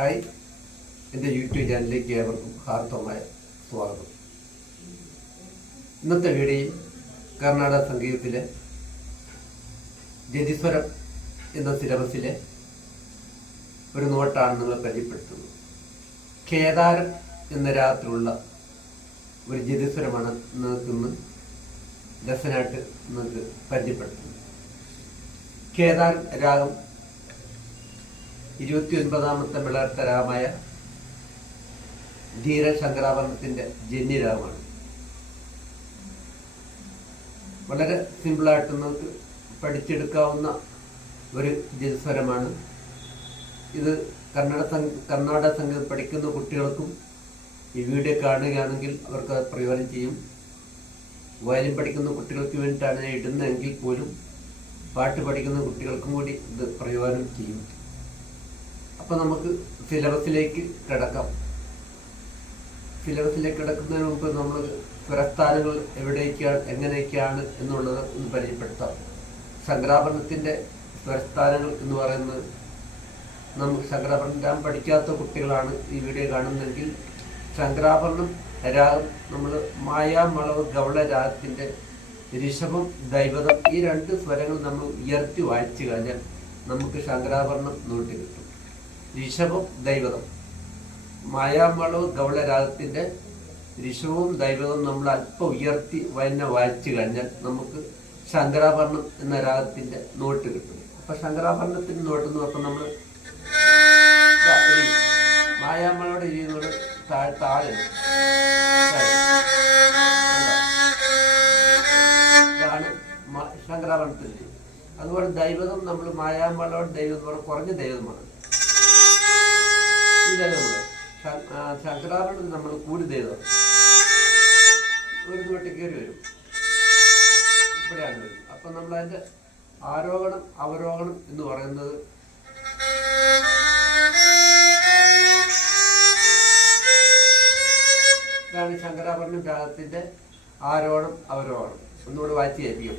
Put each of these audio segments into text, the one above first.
Hi, എൻ്റെ YouTube ചാനലിലേക്ക് ഏവർക്കും ഹാർദവമായ സ്വാഗതം. ഇന്നത്തെ വീഡിയോയിൽ കർണാടക സംഗീതത്തിലെ ജതിസ്വരം എന്ന സിലബസിലെ ഒരു നോട്ടാണ് നിങ്ങൾ പരിചയപ്പെടുത്തുന്നത്. കേദാരം എന്ന രാഗത്തിലുള്ള ഒരു ജതിസ്വരമാണ് നിങ്ങൾക്ക് ഇന്ന് ലെസനായിട്ട് നിങ്ങൾക്ക് പരിചയപ്പെടുത്തുന്നത്. കേദാർ രാഗം 29ാമത്തെ മേളകർത്ത രാഗമായ ധീര ശങ്കരാഭരണത്തിന്റെ ജന്യരാഗമാണ്. വളരെ സിമ്പിളായിട്ട് നമുക്ക് പഠിച്ചെടുക്കാവുന്ന ഒരു ജതിസ്വരമാണ് ഇത്. കർണാടക സംഗീതം പഠിക്കുന്ന കുട്ടികൾക്കും ഈ വീഡിയോ കാണുകയാണെങ്കിൽ അവർക്ക് അത് പ്രയോജനം ചെയ്യും. വയലിൻ പഠിക്കുന്ന കുട്ടികൾക്ക് വേണ്ടിയിട്ടാണ് ഇടുന്നതെങ്കിൽ പോലും പാട്ട് പഠിക്കുന്ന കുട്ടികൾക്കും കൂടി ഇത് പ്രയോജനം ചെയ്യും. അപ്പം നമുക്ക് സിലബസിലേക്ക് കിടക്കാം. സിലബസിലേക്ക് കിടക്കുന്നതിന് മുമ്പ് നമ്മൾ സ്വരസ്ഥാനങ്ങൾ എവിടേക്കാണ്, എങ്ങനെയൊക്കെയാണ് എന്നുള്ളത് ഒന്ന് പരിചയപ്പെടുത്താം. ശങ്കരാഭരണത്തിൻ്റെ സ്വരസ്ഥാനങ്ങൾ എന്ന് പറയുന്നത്, നമുക്ക് ശങ്കരാഭരണം പഠിക്കാത്ത കുട്ടികളാണ് ഈ വീഡിയോ കാണുന്നതെങ്കിൽ ശങ്കരാഭരണം രാഗം നമ്മൾ മായാമളവ് ഗൗള രാഗത്തിൻ്റെ ഋഷഭം ദൈവതം ഈ രണ്ട് സ്വരങ്ങൾ നമ്മൾ ഉയർത്തി വായിച്ചു കഴിഞ്ഞാൽ നമുക്ക് ശങ്കരാഭരണം നോട്ട് കിട്ടും. ഋഷഭം ദൈവതം, മായാമളവ് ഗൗള രാഗത്തിൻ്റെ ഋഷഭവും ദൈവതവും നമ്മൾ അല്പം ഉയർത്തി വായിച്ചു കഴിഞ്ഞാൽ നമുക്ക് ശങ്കരാഭരണം എന്ന രാഗത്തിൻ്റെ നോട്ട് കിട്ടും. അപ്പം ശങ്കരാഭരണത്തിൻ്റെ നോട്ട് എന്ന് പറഞ്ഞാൽ നമ്മൾ മായാമളയുടെ രീതികൾ താഴെ ഇതാണ് ശങ്കരാഭരണത്തിൻ്റെ. അതുപോലെ ദൈവതം നമ്മൾ മായാമളയുടെ ദൈവം എന്ന് പറഞ്ഞാൽ കുറഞ്ഞ ദൈവമാണ്. ഈ ദൈവമാണ് ശങ്കരാഭരണത്തിൽ നമ്മൾ കൂടി ദൈവം ഒരു തൊട്ട് കയറി വരും, ഇവിടെയാണ് വരും. അപ്പം നമ്മൾ അതിൻ്റെ ആരോഹണം അവരോഹണം എന്ന് പറയുന്നത് ഇതാണ് ശങ്കരാഭരണം രാഗത്തിന്റെ ആരോഹണം അവരോഹണം. ഒന്നുകൂടെ വായിച്ച് കേൾപ്പിക്കും.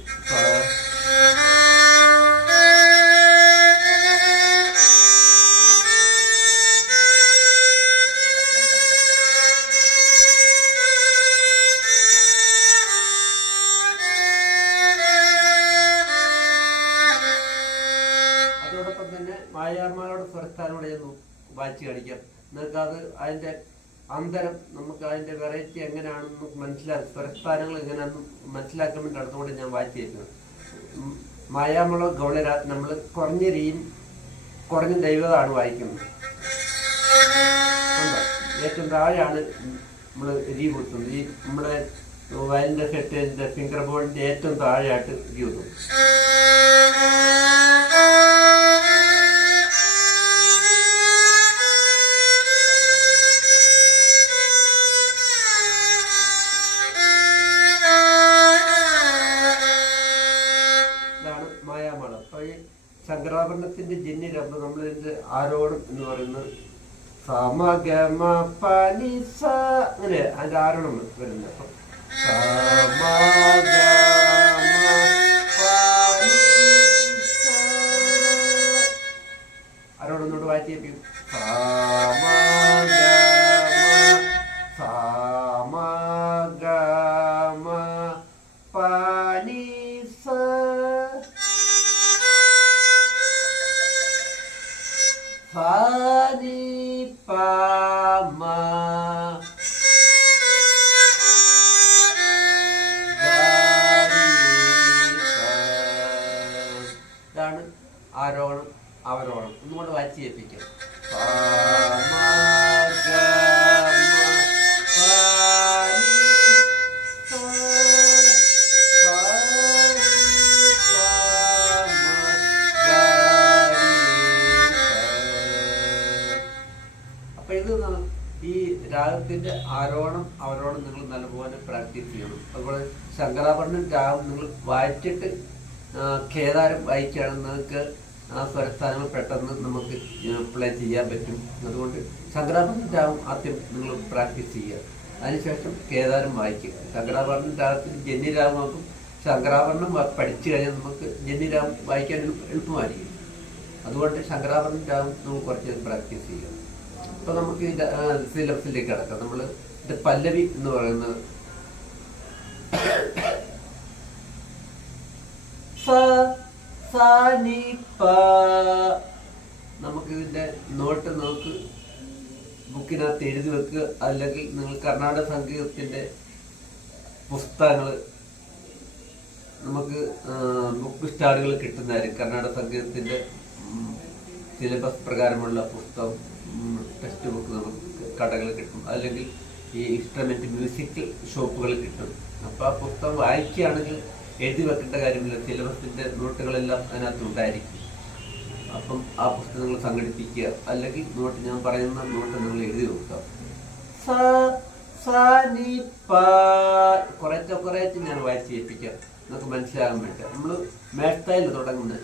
അതോടൊപ്പം തന്നെ മായാമ്മയുടെ സ്വരസ്ഥാനോടെ ഞാൻ വായിച്ച് കാണിക്കാം. നിങ്ങൾക്ക് അത് അതിൻ്റെ അന്തരം, നമുക്ക് അതിൻ്റെ വെറൈറ്റി എങ്ങനെയാണെന്ന് മനസ്സിലാക്കി, സ്വരസ്ഥാനങ്ങൾ എങ്ങനെയാണെന്ന് മനസ്സിലാക്കാൻ വേണ്ടി അടുത്തുകൂടെ ഞാൻ വായിച്ചു തരുന്നത്. മായാമള ഗൗളരാ നമ്മൾ കുറഞ്ഞ രീതി കുറഞ്ഞ ദൈവതാണ് വായിക്കുന്നത്. ഏറ്റവും താഴെയാണ് നമ്മൾ രീ കുത്തുന്നത്. ഈ നമ്മുടെ വയലിൻ്റെ സെറ്റേജിൻ്റെ ഫിംഗർ ബോർഡിൻ്റെ ഏറ്റവും താഴെയായിട്ട് രീ കുത്തും. ശങ്കരാഭരണത്തിന്റെ ജന്യരമ്പ് നമ്മൾ ഇതിന്റെ ആരോഹണം എന്ന് പറയുന്നത് സമഗമ പനിസ, അങ്ങനെ അതിന്റെ ആരോഹണം വരുന്നത്. അപ്പം ആരോഹണം ഒന്നുകൂടെ വായിച്ചു കേൾപ്പിക്കും. ഇതാണ് ആരോഹണം അവരോഹണം. ഒന്നുകൊണ്ട് വായിച്ച് കേൾപ്പിക്കാം. അപ്പൊ ഇത് ഈ രാഗത്തിന്റെ ആരോഹണം അവരോഹണം നിങ്ങൾ നല്ലപോലെ പ്രാക്ടീസ് ചെയ്യണം. അതുപോലെ ശങ്കരാഭരണം രാഗം നിങ്ങൾ വായിച്ചിട്ട് കേദാരം വായിക്കുകയാണെങ്കിൽ നിങ്ങൾക്ക് ആ സ്വരസ്ഥാനങ്ങൾ പെട്ടെന്ന് നമുക്ക് പ്ലേ ചെയ്യാൻ പറ്റും. അതുകൊണ്ട് ശങ്കരാഭരണം രാഗം ആദ്യം നിങ്ങൾ പ്രാക്ടീസ് ചെയ്യുക, അതിനുശേഷം കേദാരം വായിക്കുക. ശങ്കരാഭരണം രാഗത്തിൽ ജന്യരാഗമാകും. ശങ്കരാഭരണം പഠിച്ചു കഴിഞ്ഞാൽ നമുക്ക് ജന്യരാഗം വായിക്കാൻ എളുപ്പമായിരിക്കും. അതുകൊണ്ട് ശങ്കരാഭരണം രാഗം നമുക്ക് കുറച്ച് പ്രാക്ടീസ് ചെയ്യുക. അപ്പൊ നമുക്ക് ഇതിന്റെ സിലബസിലേക്ക് കടക്കാം. നമ്മൾ ഇത് പല്ലവി എന്ന് പറയുന്നത് നമുക്ക് ഇതിന്റെ നോട്ട് നോക്ക് ബുക്കിനകത്ത് എഴുതി വെക്കുക. അല്ലെങ്കിൽ നിങ്ങൾ കർണാടക സംഗീതത്തിന്റെ പുസ്തകങ്ങൾ നമുക്ക് ബുക്ക് സ്റ്റാളുകൾ കിട്ടുന്നതായിരിക്കും. കർണാടക സംഗീതത്തിന്റെ സിലബസ് പ്രകാരമുള്ള പുസ്തകം ടെക്സ്റ്റ് ബുക്ക് നമുക്ക് കടകളിൽ കിട്ടും. അല്ലെങ്കിൽ ഈ ഇൻസ്ട്രുമെന്റ് മ്യൂസിക്കൽ ഷോപ്പുകളിൽ കിട്ടും. അപ്പോൾ ആ പുസ്തകം വായിക്കുകയാണെങ്കിൽ എഴുതി വെക്കേണ്ട കാര്യമില്ല. സിലബസിന്റെ നോട്ടുകളെല്ലാം അതിനകത്ത് ഉണ്ടായിരിക്കും. അപ്പം ആ പുസ്തകങ്ങൾ സംഘടിപ്പിക്കുക. അല്ലെങ്കിൽ നോട്ട്, ഞാൻ പറയുന്ന നോട്ട് നിങ്ങൾ എഴുതി വെക്കുക. കുറേശ്ശെ ഞാൻ വായിച്ച് ഏൽപ്പിക്കാം, നമുക്ക് മനസ്സിലാകാൻ വേണ്ടി. നമ്മൾ മേഴ്ത്തായിൽ തുടങ്ങുന്നത്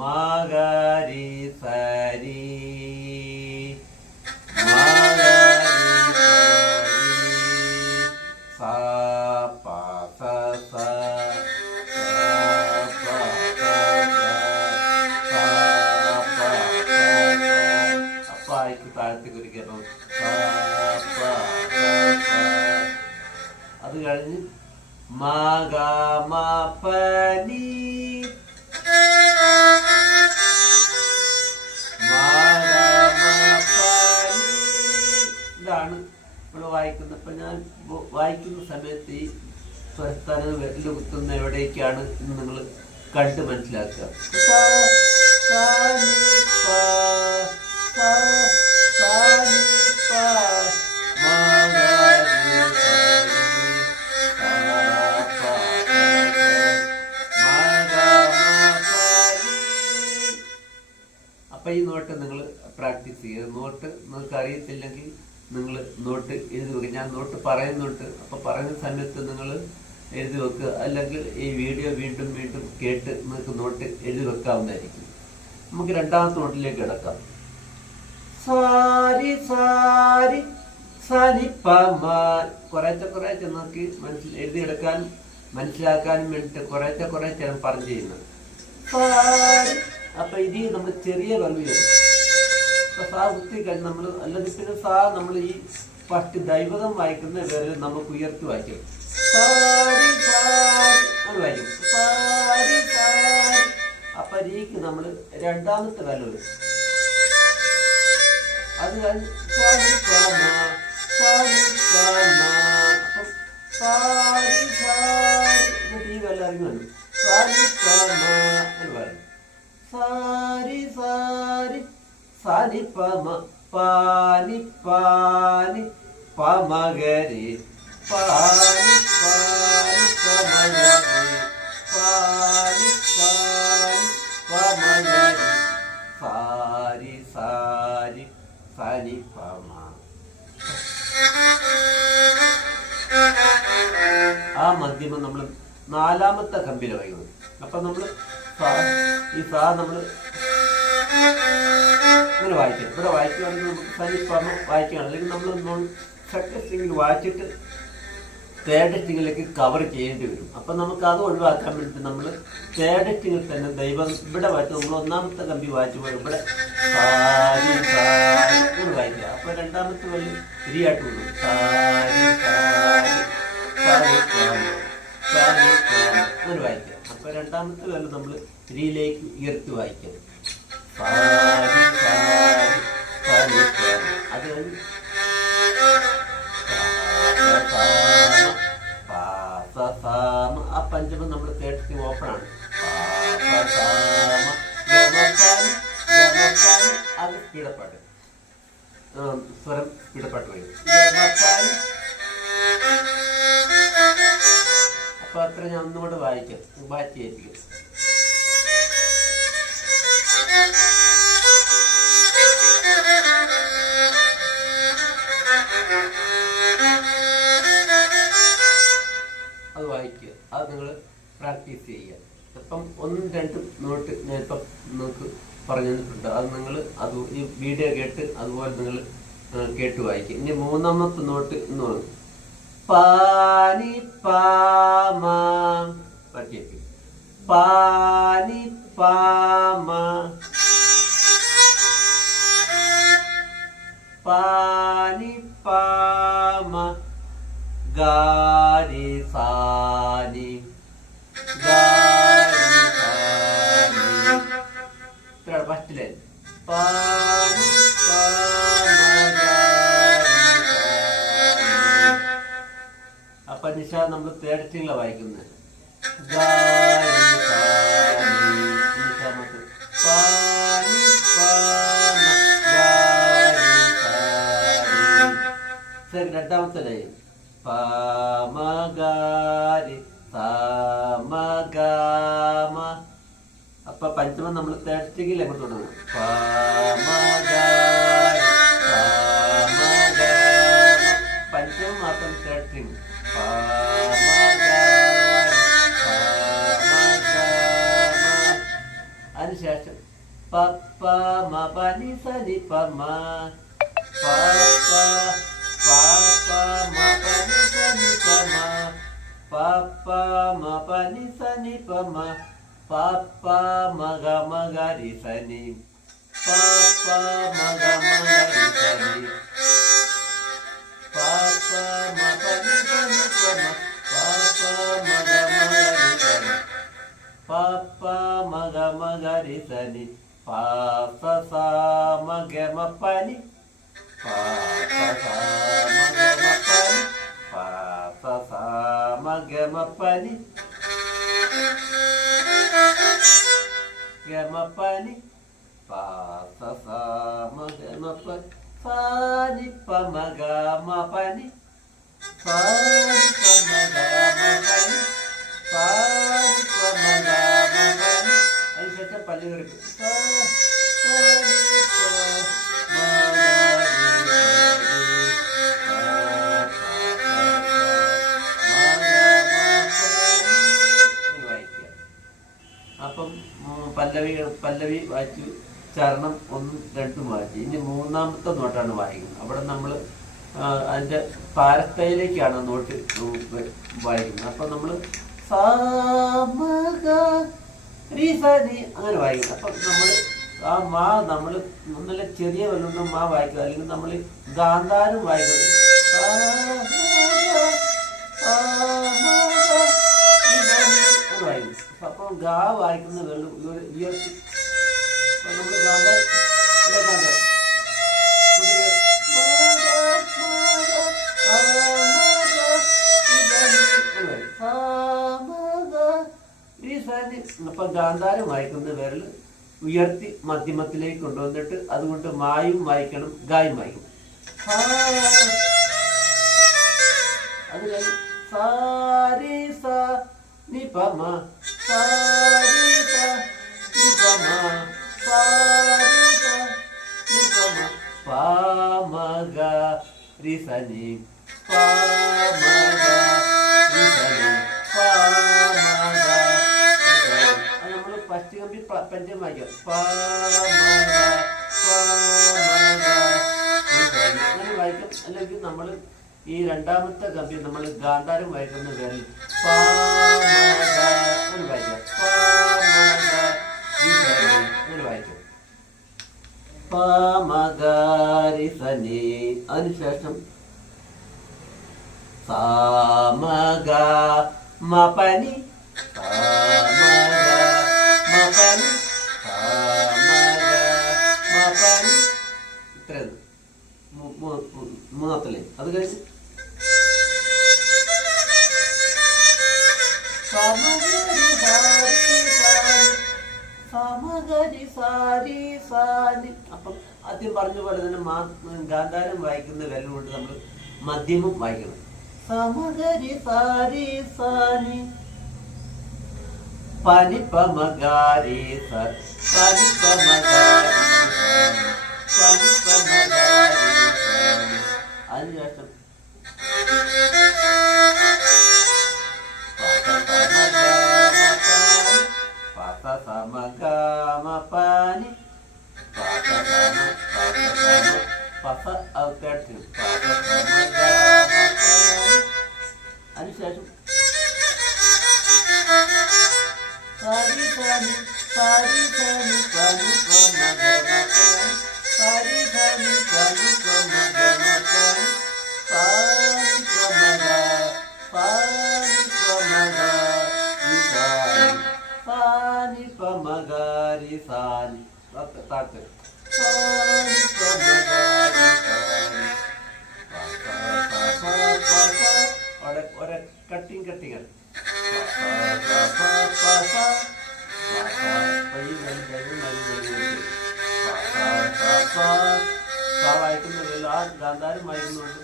മാഗാരി സരി താഴത്തേക്ക് ഒരിക്കലും. അത് കഴിഞ്ഞ് മാഗാമപനി ഇതാണ് നമ്മൾ വായിക്കുന്നത്. അപ്പൊ ഞാൻ വായിക്കുന്ന സമയത്ത് ഈ സ്വരസ്ഥാനങ്ങൾ വിരൽ കുത്തുന്ന എവിടേക്കാണ് എന്ന് നിങ്ങൾ കണ്ട് മനസ്സിലാക്കുക. അപ്പൊ ഈ നോട്ട് നിങ്ങൾ പ്രാക്ടീസ് ചെയ്യുക. നോട്ട് നിങ്ങൾക്ക് അറിയത്തില്ലെങ്കിൽ നിങ്ങൾ നോട്ട് എഴുതി വെക്കുക. ഞാൻ നോട്ട് പറയുന്നുണ്ട്, അപ്പൊ പറയുന്ന സമയത്ത് നിങ്ങൾ എഴുതി വെക്കുക. അല്ലെങ്കിൽ ഈ വീഡിയോ വീണ്ടും വീണ്ടും കേട്ട് നിങ്ങൾക്ക് നോട്ട് എഴുതി വെക്കാവുന്നതായിരിക്കും. നമുക്ക് രണ്ടാമത്തെ നോട്ടിലേക്ക് കിടക്കാം. സാരി സാരി സാരി പമ. കുറേശ്ശെ നോക്കി എഴുതിയെടുക്കാനും മനസ്സിലാക്കാനും വേണ്ടിട്ട് കുറേശ്ശെ പറഞ്ഞു ചെയ്യുന്നത്. അപ്പൊ ഇത് നമ്മൾ ചെറിയ വലുതാണ്. സാ കുത്തി കഴിഞ്ഞ് നമ്മൾ, അല്ലെങ്കിൽ പിന്നെ സാ നമ്മൾ ഈ ഫസ്റ്റ് ദൈവതം വായിക്കുന്ന വേറെ നമുക്ക് ഉയർത്തി വായിക്കും. സാരി സാരി അത് വായിക്കും. സാരി സാരി. അപ്പൊ രീക്ക് നമ്മൾ രണ്ടാമത്തെ വില വരും. അത് കഴിഞ്ഞ് സാരി പമ സാരി പമ. അപ്പം സാരി സാരി എന്നിട്ട് ഈ വില ഇറങ്ങി വന്നു. സാരി പമ എന്ന് പറയും. സാരി സാരി സാരി പമ പാനി പാനി പമഗരി പാനി പാനി പമഗരി പാനി പാനി പമഗരി സാരി സാരി സാരി പമ. ആ മധ്യമം നമ്മൾ നാലാമത്തെ കമ്പില വൈകുന്നത്. അപ്പൊ നമ്മൾ ഈ സാ നമ്മൾ ഇങ്ങനെ വായിക്കണം. ഇവിടെ വായിക്കുകയാണെങ്കിൽ നമുക്ക് സനി പമ വായിക്കുകയാണ്. അല്ലെങ്കിൽ നമ്മൾ സെക്കൻഡ് സ്ട്രിങ്ങിൽ വായിച്ചിട്ട് തേർഡ് സ്ട്രിങ്ങിലേക്ക് കവർ ചെയ്യേണ്ടി വരും. അപ്പം നമുക്ക് അത് ഒഴിവാക്കാൻ വേണ്ടിയിട്ട് നമ്മൾ തേർഡ് സ്ട്രിങ്ങിൽ തന്നെ ദൈവം ഇവിടെ വായിച്ചു നമ്മൾ ഒന്നാമത്തെ കമ്പി വായിച്ചപ്പോൾ ഇവിടെ സാരി സാരി എന്ന് വായിക്കുക. അപ്പൊ രണ്ടാമത്തെ വലിയ ശരിയായിട്ട് വരും. സാരി സാരി സാരി സാരി അങ്ങനെ വായിക്കുക. അപ്പൊ രണ്ടാമത്തെ വേല നമ്മൾ ശരിയിലേക്ക് ഉയർത്തി വായിക്കാം. സാരി സാരി സാരി അത് കഴിഞ്ഞ് ആ പഞ്ചമം നമ്മൾ തേർഡ് സ്ട്രിങ് ഓപ്പൺ ആണ്. അത് സ്പീഡപ്പാട്ട്, സ്വരം സ്പീഡപ്പാട്ട് വരും. അപ്പൊ അത്ര ഞാൻ ഒന്നുകൂടെ വായിക്കാം, വായിച്ച് ഏൽപ്പിക്കും. അത് വായിക്കുക, അത് നിങ്ങൾ പ്രാക്ടീസ് ചെയ്യുക. ഇപ്പം 1-2 നോട്ട് ഞാനിപ്പം നിങ്ങൾക്ക് പറഞ്ഞു തന്നിട്ടുണ്ട്. അത് നിങ്ങൾ അത് ഈ വീഡിയോ കേട്ട് അതുപോലെ നിങ്ങൾ കേട്ട് വായിക്കുക. ഇനി മൂന്നാമത്തെ നോട്ട് എന്ന് പറഞ്ഞു പാനി പാമ പഠിക്കും. പാനി പാമ പാനി പാമ ഗാരി സാനി ഗാരി സാനി. ഇത്രയാണ് ഫസ്റ്റ് ലൈൻ. പാനി പാമ ഗാരി സാനി. അപ്പൊ നിശ നമ്മൾ തേർഡ് സ്ട്രിങ്ങിലാണ് വായിക്കുന്നത്. ഗാരി സാനി നിശ നമുക്ക് പാനി പാമ ഗാരി സാനി. രണ്ടാമത്തെ ലൈൻ പാമഗാരി സാമഗാമ. അപ്പൊ പഞ്ചമം നമ്മൾ തേർഡ് സ്ട്രിങ്ങിൽ എങ്ങോട്ട് തുടങ്ങും. പാമഗാരി സാമഗാമ. പഞ്ചമം മാത്രം തേർഡ് സ്ട്രിങ്. പാമഗാരി സാമഗാമ. അതിനുശേഷം പപ്പ മ പനി സനി പമ പപ്പ പാപ്പ മ പനി സനി പമ പാപ്പ മ പനി സനി പമ പാപ്പ മഗ മഗരി സനി പാപ്പ മഗ മഗരി സനി പാപ്പ മ പനി സനി പമ പാപ്പ മഗ മഗരി സനി പാപ്പ മഗ മഗരി സനി പാപ്പ സാ മഗ മ പനി പാപ്പ സാ മഗ മ പനി പാപ്പ സാ മഗ മ പനി ഗ മ പനി പാപ്പ സാ മഗ മ പനി പാനി പ മഗ മ പനി പാനി പ മഗ മ പനി പാനി പ മഗ മ പനി. അതിനുശേഷം പല്ല് കറിക്കും. അപ്പം പല്ലവി വായിച്ചു, ചരണം 1, 2 വായിച്ചു. ഇനി മൂന്നാമത്തെ നോട്ടാണ് വായിക്കുന്നത്. അവിടെ നമ്മൾ അതിൻ്റെ പാരസ്ഥയിലേക്കാണ് നോട്ട് വായിക്കുന്നത്. അപ്പം നമ്മൾ സാമഗരിസനി അങ്ങനെ വായിക്കുന്നത്. അപ്പം നമ്മൾ ആ മാ നമ്മൾ നല്ല ചെറിയ വല്ലുണ്ട് മാ വായിക്കുക. അല്ലെങ്കിൽ നമ്മൾ ഗാന്ധാരം വായിക്കുന്നത് വായിക്കും. അപ്പം ഗാ വായിക്കുന്ന വെള്ളം ഉയർത്തി നമ്മൾ ഗാന്ധാരം അപ്പൊ ഗാന്ധാരം വായിക്കുന്ന വിരൽ ഉയർത്തി മധ്യമത്തിലേക്ക് കൊണ്ടുവന്നിട്ട് അതുകൊണ്ട് മായും വായിക്കണം, ഗായും വായിക്കണം. അത് കഴിഞ്ഞ് സാരി സ നി പമ സാരി സ നി പമ സാരി സ നി പമ പാമഗ റിസനി പാമഗ റിസനി പാമഗ. അത് നമ്മൾ ഫസ്റ്റ് കമ്പി പഞ്ചം വായിക്കാം. പാമഗ പാമഗ റിസനി അങ്ങനെ വായിക്കാം. അല്ലെങ്കിൽ നമ്മൾ ഈ രണ്ടാമത്തെ കമ്പി നമ്മൾ ഗാന്ധാരം വായിക്കുന്ന പേരിൽ പാമഗ എന്ന് വായിക്കാം. പാമഗ അങ്ങനെ വായിക്കാം. പാമഗരിസനി. അതിനുശേഷം സാമഗ മപനി സാമഗ മപനി സാമഗ മപനി. ഇത്രയാണ് മൂന്നാമത്തെ. അത് കഴിഞ്ഞ് സമഗരി സാരി സാനി. അപ്പം ആദ്യം പറഞ്ഞ പോലെ തന്നെ ഗാന്ധാരം വായിക്കുന്ന വിരൽ കൊണ്ട് നമ്മൾ മധ്യമം വായിക്കണം. സമഗരി സാരി സാനി പനി പമഗാരി പനി പമഗാരി പനി പമഗാരി. അതിനുശേഷം സമഗമപനി കട്ടിങ് വായിക്കുന്നില്ല, ആ ഗാന്ധാരം വായിക്കുന്നുണ്ട്.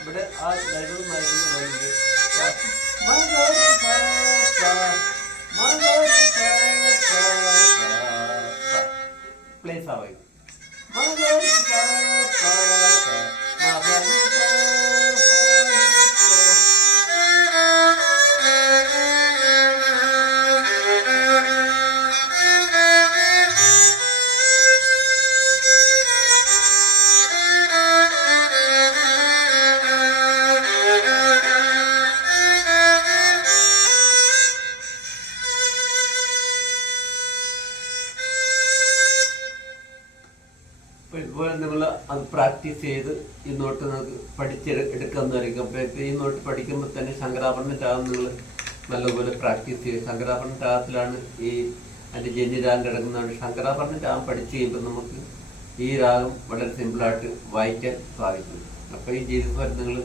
ഇവിടെ ആ ലൈകളും വായിക്കുന്നുണ്ട്. പ്ലേസ് ആ വായിക്കും. ഇതുപോലെ നിങ്ങൾ അത് പ്രാക്ടീസ് ചെയ്ത് ഈ നോട്ട് നിങ്ങൾക്ക് പഠിച്ചെടുക്കാമെന്നായിരിക്കും. അപ്പോൾ ഇപ്പോൾ ഈ നോട്ട് പഠിക്കുമ്പോൾ തന്നെ ശങ്കരാഭരണ രാഗം നിങ്ങൾ നല്ലപോലെ പ്രാക്ടീസ് ചെയ്യും. ശങ്കരാഭരണ രാഗത്തിലാണ് ഈ അതിൻ്റെ ജന്യരാഗം കിടക്കുന്നതുകൊണ്ട് ശങ്കരാഭരണ രാഗം പഠിച്ചു കഴിയുമ്പോൾ നമുക്ക് ഈ രാഗം വളരെ സിമ്പിളായിട്ട് വായിക്കാൻ സാധിക്കും. അപ്പോൾ ഈ ജീവിതം നിങ്ങൾ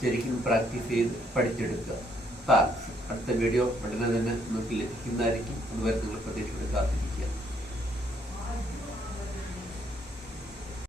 ശരിക്കും പ്രാക്ടീസ് ചെയ്ത് പഠിച്ചെടുക്കുക. താങ്ക്സ്. അടുത്ത വീഡിയോ ഉടനെ തന്നെ നിങ്ങൾക്ക് ലഭിക്കുന്നതായിരിക്കും. അതുവരെ നിങ്ങൾ പ്രതീക്ഷയോടെ കാത്തിരിക്കുക.